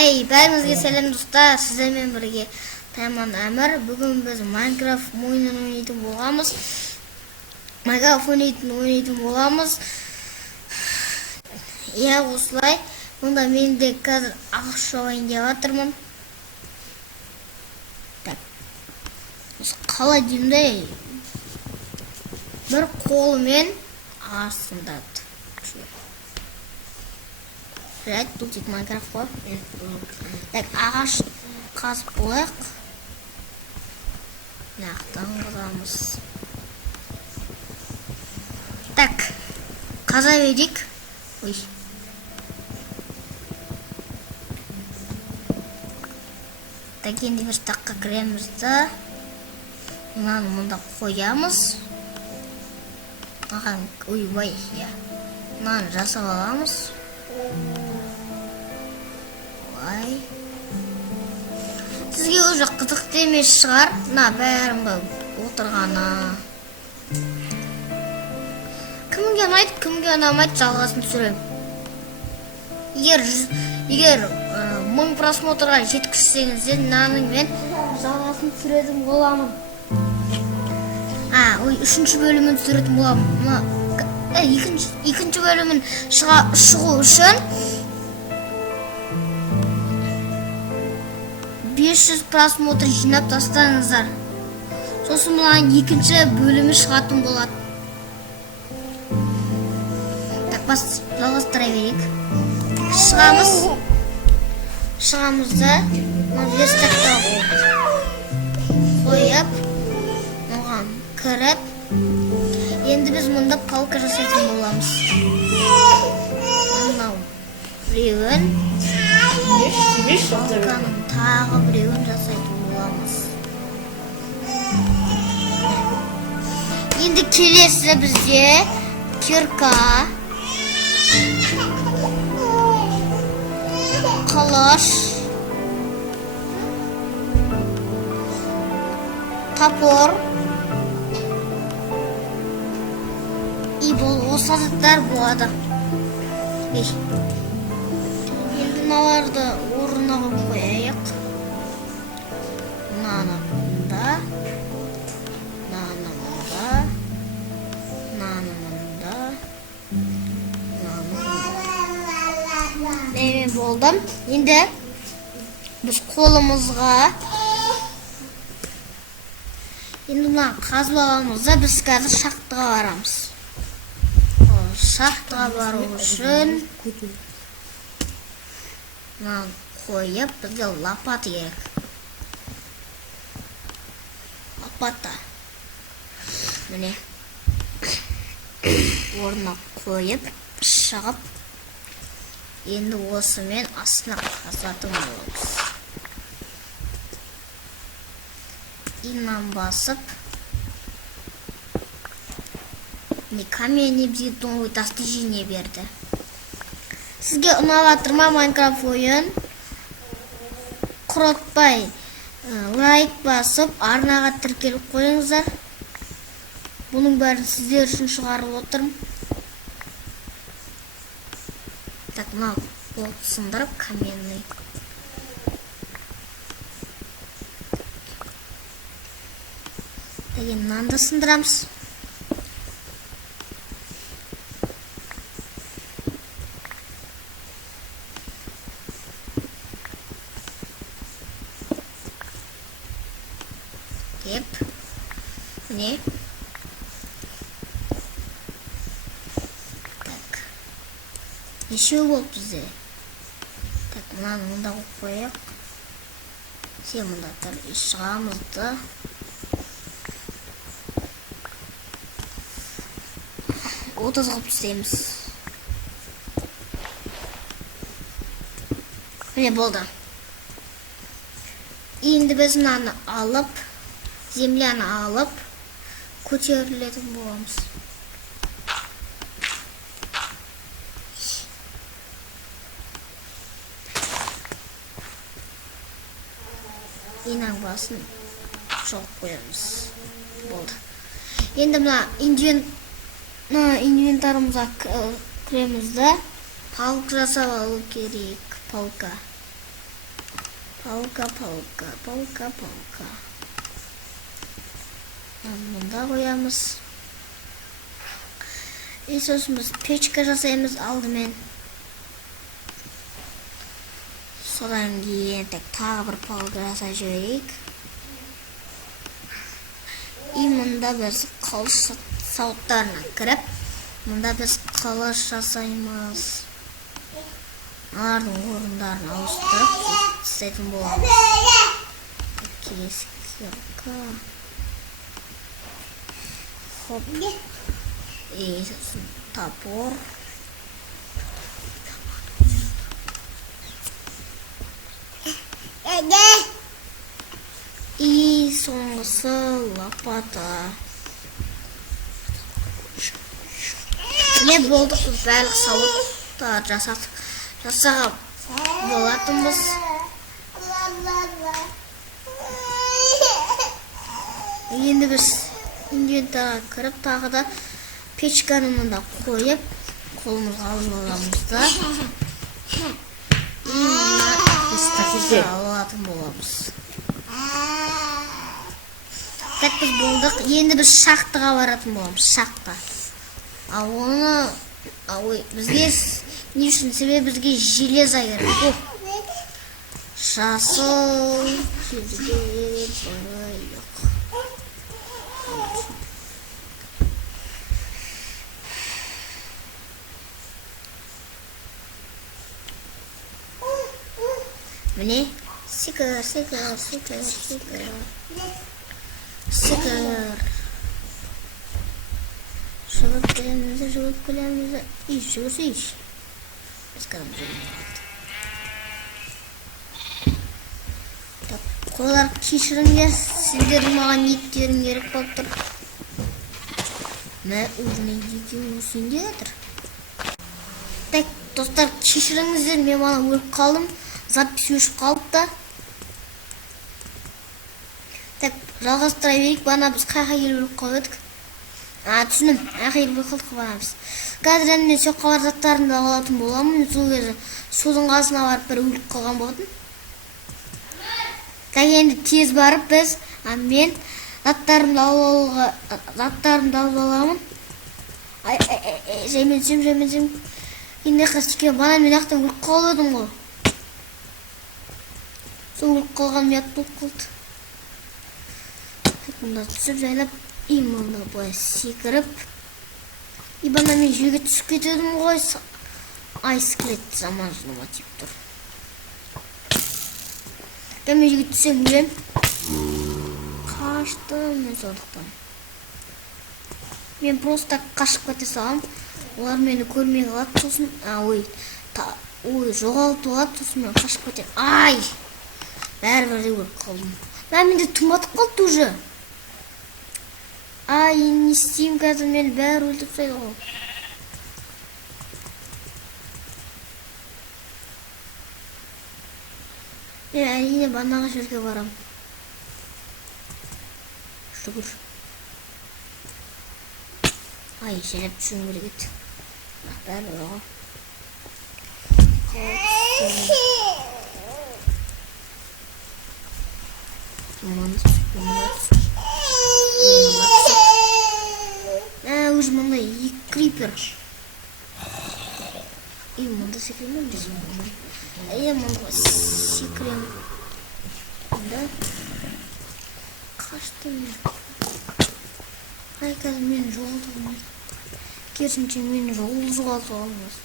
Бәріңізге сәлем достар, сіздермен бірге Тайман Әмір. Бүгін біз Майнкрафт ойынын ойнайтын боламыз. Иә, осылай. Мұнда мен де қазір ақша ойын деп жатырмын. Қалай деймін, бір қолымен астындады. Right, тут тек Майнкрафт қой. Ағаш қазып болайық. Нақтан қазамыз. Қаза берейік. Ой. Енді бір таққа кіреміз да. Мынаны мұнда қоямыз. Ой, мынаны жасап аламыз. Сізге уже қызықты емес шығар, бәрін отырғаны. Кімге ұнайды, кімге ұнамайды, жалғасын түсірем. Егер 1000 просмотрға жеткізсеңіздер, мен жалғасын түсіретін боламын. Үшінші бөлімін түсіретін боламын. Екінші бөлімін шығу үшін 500 просмотр жинап тастаңыздар. Сосын мұнан екінші бөлімі шығатын болады. Жалғастыра берейік. Шығамыз да верстакта қойып, оған кіріп, енді біз мұнда палка жасайтын боламыз. Мынау біреуін, палканың тағы біреуін жасайтын боламыз. Енді келесі бізде кирка, қылыш, топор, осы заттар болады. Енді мыналарды орнына қояйық. Мынаны мұнда, мынаны мұнда, мынаны мұнда, мынаны мұнда. Мен болдым. Енді біз қолымызға мына қазбағымызда біз қазір шахтаға барамыз. Шахтаға бару үшін қойып, бізге лопата керек. Лопата. Міне. Орнына қойып, шығып, енді осымен астына қазатын боламыз. Иннан басып, камень бізге новый достижение берді. Сізге ұнап жатыр ма Майнкрафт ойын? Құртпай лайк басып, арнаға тіркеліп қойыңыздар. Бұның бәрін сіздер үшін шығарып отырмын. Мынау болды сындырып, каменный. Мынаны да сындырамыз. Міне. Нешеу болып бізде. Мынаны мұнда қойып. Сен мұнда тұр. Шығамызды. Отыз қылып істейміз. Міне болды. Енді біз мынаны алып, земляны алып, көтерілетін боламыз. Инан басын жоқ қоямыз. Болды. Енді инвентарымызға кіреміз да палка жасап алу керек. Палка. Палка. Мында қоямыз. Сосын біз печка жасаймыз алдымен. Содан кейін тағы бір палка жасай жіберейік. Мында біз қылыш сауыттарына кіріп, мында біз қылыш жасаймыз. Алардың орындарын ауыстырып істейтін боламыз. Кескі. Хоп. Сосын топор. Соңғысы лопата. Не болдық, біз барлық сауыттар жасаған болатынбыз. Енді біз инвентарға кіріп, тағы да печканы мында қойып, қолымызға алып аламыз да. Біз тақиды алатын боламыз. Так біз болдық, енді біз шахтаға баратын боламыз, шахта. Ал оны бізге не үшін? Себебі бізге железо керек. Жасыл жерге барайық. Міне, сикір. Шығып келеміз. Жүрсейші. Біз қазір жүрмейді. Қойлар, кешіріңдер, сіздердің маған еттерің керек болып тұр. Мә, өзіне екеуі өсінде жатыр. Так, достар, кешіріңіздер, мен бана өліп қалдым. Запись өшіп қалыпты. Так, жалғастыра берейік, бана біз қайқа келіп өліп қалдық. Түсінім, әқиыл бір қылдық барамыз. Қазір мен соққа бар заттарымды алатын боламын. Сол кезде судың қасына барып бір өліп қалған болатын. Так, енді тез барып біз, мен заттарымды алып аламын. Жаймен. Енді қастеке, бана мен ақтан өліп қалып едім ғой. Сол өліп қалған мят болып қалды. Мұнда түсіп жайлап, мұнда бұлай секіріп. Бана мен жерге түсіп кетедім ғой. Айскелет заман жыныма тиіп тұр. Мен жерге түсем өлем. Қаштым мен сондықтан. Мен просто қашып кете салам. Олар мені көрмей қалады, сосын жоғалтып алады, сосын мен қашып кетем. Бәрібір де өліп қалдым. Менде тұматып қалды уже. Не істеймін қазір, мені бәрі өлтіріп тастайды ғой. Мен әрине банаға жерге барам. Шүкір. Желеп түсуім керек еді. Бәрі ғой. Уже мында екі крипер. Мында секірем біз мында. Мында секірем. Қаштым мен. Қазір мені жоғалтып. Керісінше мені жоғалтып алмас.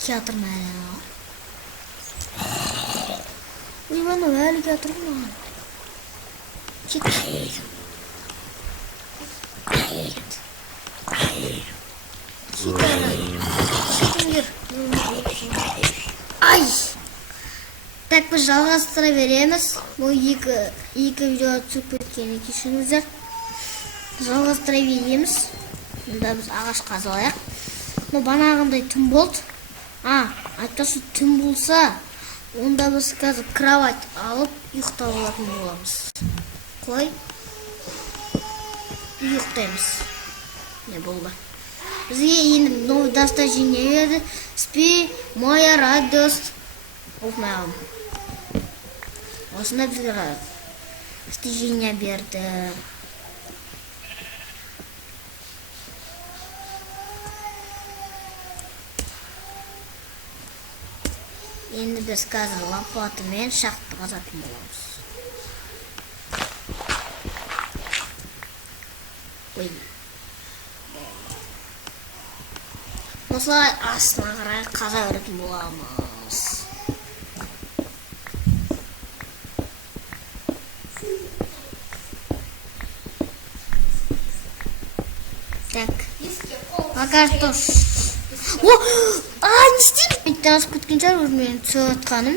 Келатырмын әлі. Мана әлі келатырмын маған. Так, біз жалғастыра береміз. Бұл екі видеоға түсіп кеткені кешіріңіздер. Жалғастыра береміз. Мұнда біз ағаш қазалайық. Банағындай түн болды. Айтпасы түн болса, онда біз қазір кровать алып ұйықтап алатын боламыз. Қой, ұйықтаймыз. Не болды? бізге енді новый достижение берді. Спи, моя радость. Оқымай қалдым. Осында бізге достижение берді. Енді біз қазір лопатымен шақты қазатын боламыз. Ой. Осылай астына қарай қаза беретін боламыз. Так. Багаждош. О, не істеймін? Иттен асып кеткен шығар, өз менің түсіп атқаным.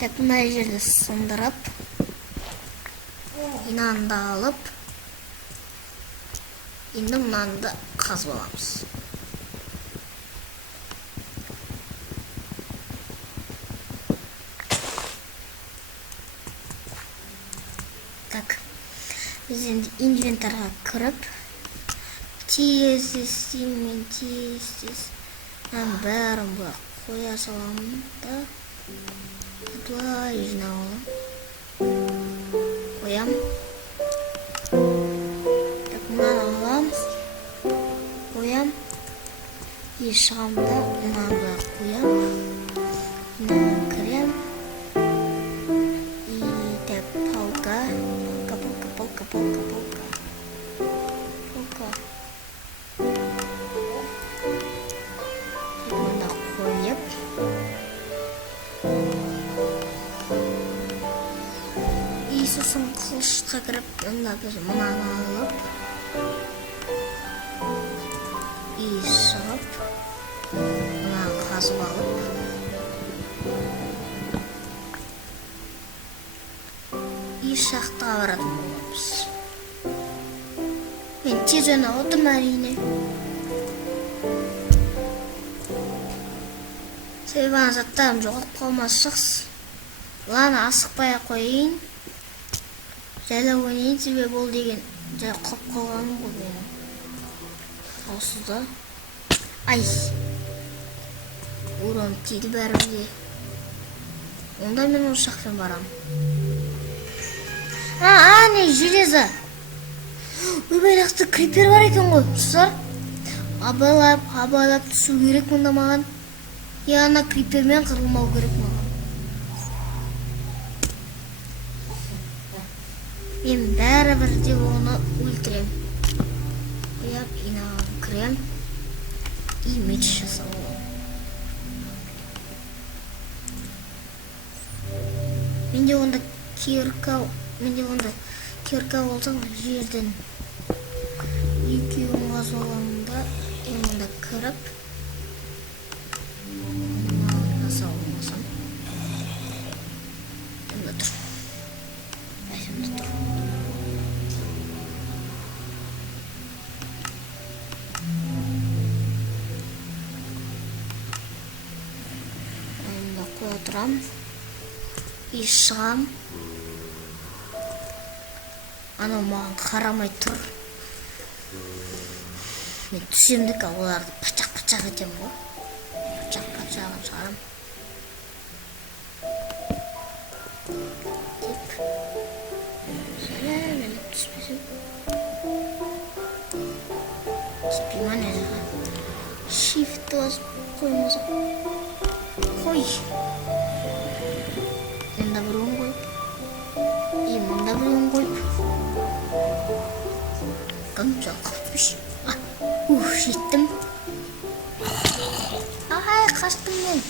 Так, мына жерді сындырып, инанды алып, енді мынаны қазып аламыз. Так, біз енді инвентарға кіріп, тез бәрін бұлақ қоя саламын да, былай жинап алам. Қоям. Так, мынаны алам. Қоям. И шығам да, мынаны бұлақ қоям. Мынаны кірем. И так, палка. Полка. Мында қойып. И сосын қылышқа кіріп, мында біз мынаны алып. И шығып. Мынаны қазып алып. И шахтаға баратын боламыз. Мен тез ойнап отырмын әрине. Себебі заттарым жоғалып қалмас. Ладно, асықпай қойайын. Жайлап ойнайын, себебі ол деген жай қалып қалғаным ғой менің. Осыда. Ай. Урон тиді бәрімде. Онда мен ошақпен барам. Не железо. Ойбайлақты крипер бар екен ғой. Тұсар. Абайлап түсу керек мұнда маған. Ана крипермен қырылмау керек маған. Мен бәрі бірде оны өлтірем. Қояп, инаған кірем. И меч жасап алам. Менде онда кирка болса жерден екеуін қазып аламын да, онда кіріп жасап алмасам. Онда тұр. Әсімді тұр. Онда қоя тұрам. И шығам. Анау маған қарамай тұр. Мен түсемдік, оларды пачақ етем ғой. Пачағын шығарам. Деп. Мен түспесем. Түспей ма не жаға. Shift басып қоймаса. Қой. Мында біреуін қойып. И мында біреуін қойып. Қанша қапыш. Жеттім. Қаштым мен.